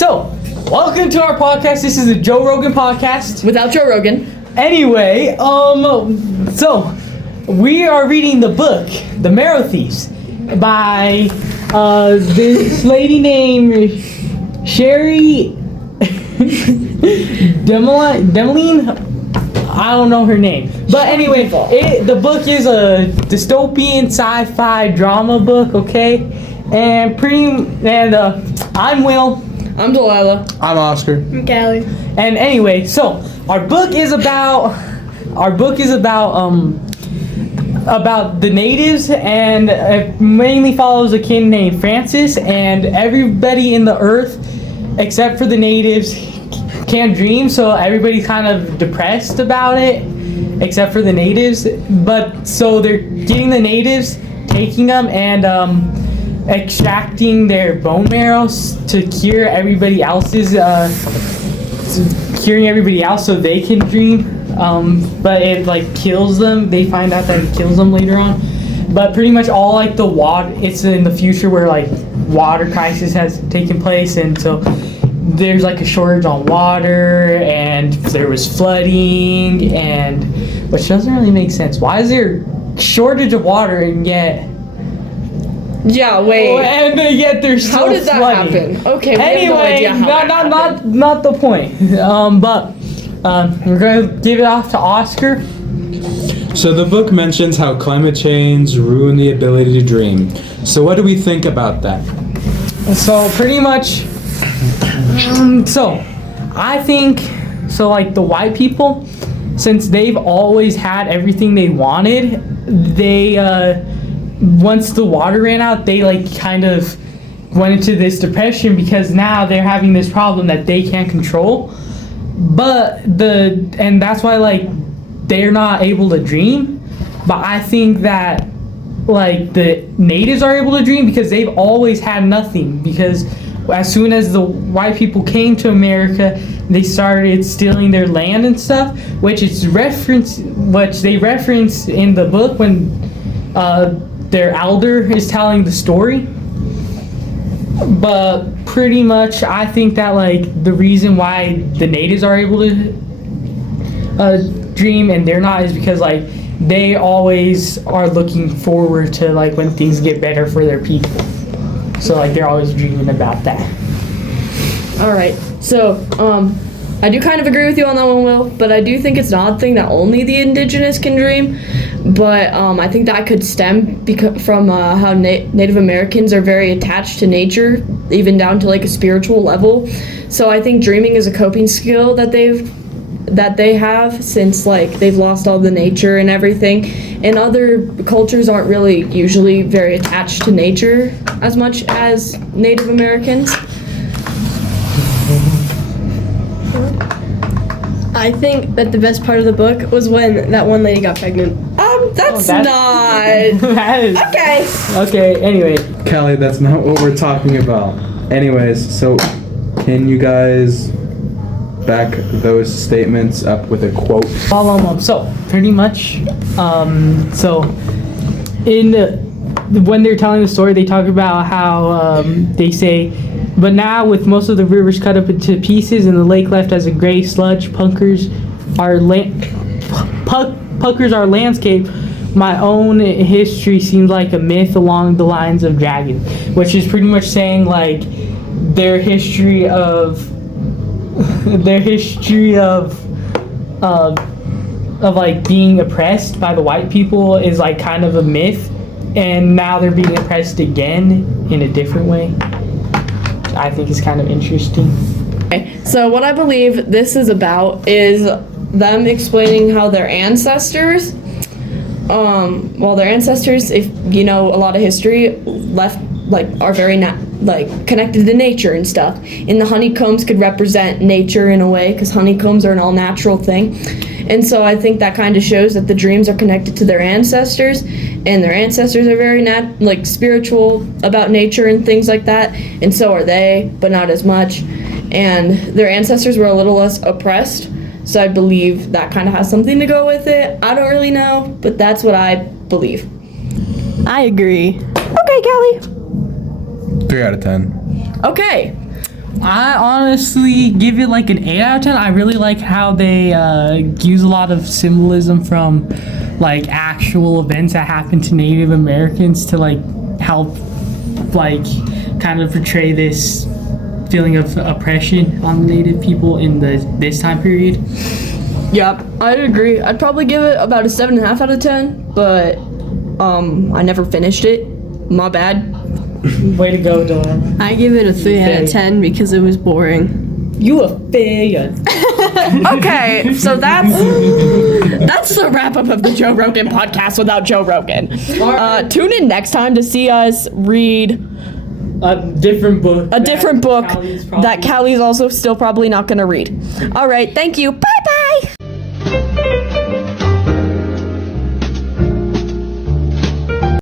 So, welcome to our podcast. This is the Joe Rogan podcast. Without Joe Rogan. Anyway, so we are reading the book, The Marrow Thieves, by this lady named Sherry Demeline. I don't know her name, but anyway, the book is a dystopian sci-fi drama book. Okay, and I'm Will. I'm Delilah. I'm Oscar. I'm Callie. And anyway, so our book is about the natives, and it mainly follows a kid named Francis, and everybody in the earth except for the natives can't dream, so everybody's kind of depressed about it except for the natives. But so they're getting the natives, taking them and extracting their bone marrows to cure everybody else's curing everybody else so they can dream, but it like kills them. They find out that it kills them later on. But pretty much all like the water, it's in the future where like water crisis has taken place, and so there's like a shortage on water, and there was flooding, and which doesn't really make sense. Why is there shortage of water and yet Yeah, wait. and yet there's still How did that flooding? happen? Okay, we Anyway, have no idea how that happened. not the point. But we're gonna give it off to Oscar. So the book mentions how climate change ruined the ability to dream. So what do we think about that? So pretty much, so I think, so like the white people, since they've always had everything they wanted, they once the water ran out, they like kind of went into this depression because now they're having this problem that they can't control. And that's why like they're not able to dream. But I think that like the natives are able to dream because they've always had nothing, because as soon as the white people came to America, they started stealing their land and stuff, which they reference in the book when their elder is telling the story. But pretty much I think that like the reason why the natives are able to dream and they're not is because like they always are looking forward to like when things get better for their people. So like they're always dreaming about that. All right. So, I do kind of agree with you on that one, Will, but I do think it's an odd thing that only the indigenous can dream. But I think that could stem from how Native Americans are very attached to nature, even down to like a spiritual level. So I think dreaming is a coping skill that they have, since like they've lost all the nature and everything. And other cultures aren't really usually very attached to nature as much as Native Americans. I think that the best part of the book was when that one lady got pregnant. That's Oh, not that is, okay. okay, anyway. Callie, that's not what we're talking about. Anyways, so can you guys back those statements up with a quote? So pretty much, so when they're telling the story, they talk about how they say, but now with most of the rivers cut up into pieces and the lake left as a gray sludge, puckers our landscape. My own history seems like a myth along the lines of dragons, which is pretty much saying like their history of like being oppressed by the white people is like kind of a myth, and now they're being oppressed again in a different way. I think is kind of interesting. Okay, so what I believe this is about is them explaining how their ancestors, their ancestors, if you know a lot of history, are very connected to nature and stuff. And the honeycombs could represent nature in a way, because honeycombs are an all-natural thing. And so I think that kind of shows that the dreams are connected to their ancestors, and their ancestors are very spiritual about nature and things like that, and so are they, but not as much. And their ancestors were a little less oppressed, so I believe that kind of has something to go with it. I don't really know, but that's what I believe. I agree. Okay, Callie. 3 out of 10. Okay. I honestly give it like an 8 out of 10. I really like how they use a lot of symbolism from like actual events that happened to Native Americans to like help like kind of portray this feeling of oppression on Native people in this time period. Yep, I'd agree. I'd probably give it about a 7.5 out of 10, but I never finished it. My bad. Way to go, Dylan. I give it a 3 out of 10 because it was boring. You a failure. Okay, so that's the wrap up of the Joe Rogan podcast without Joe Rogan. Tune in next time to see us read A different book. that Callie's also still probably not gonna read. All right, thank you. Bye bye.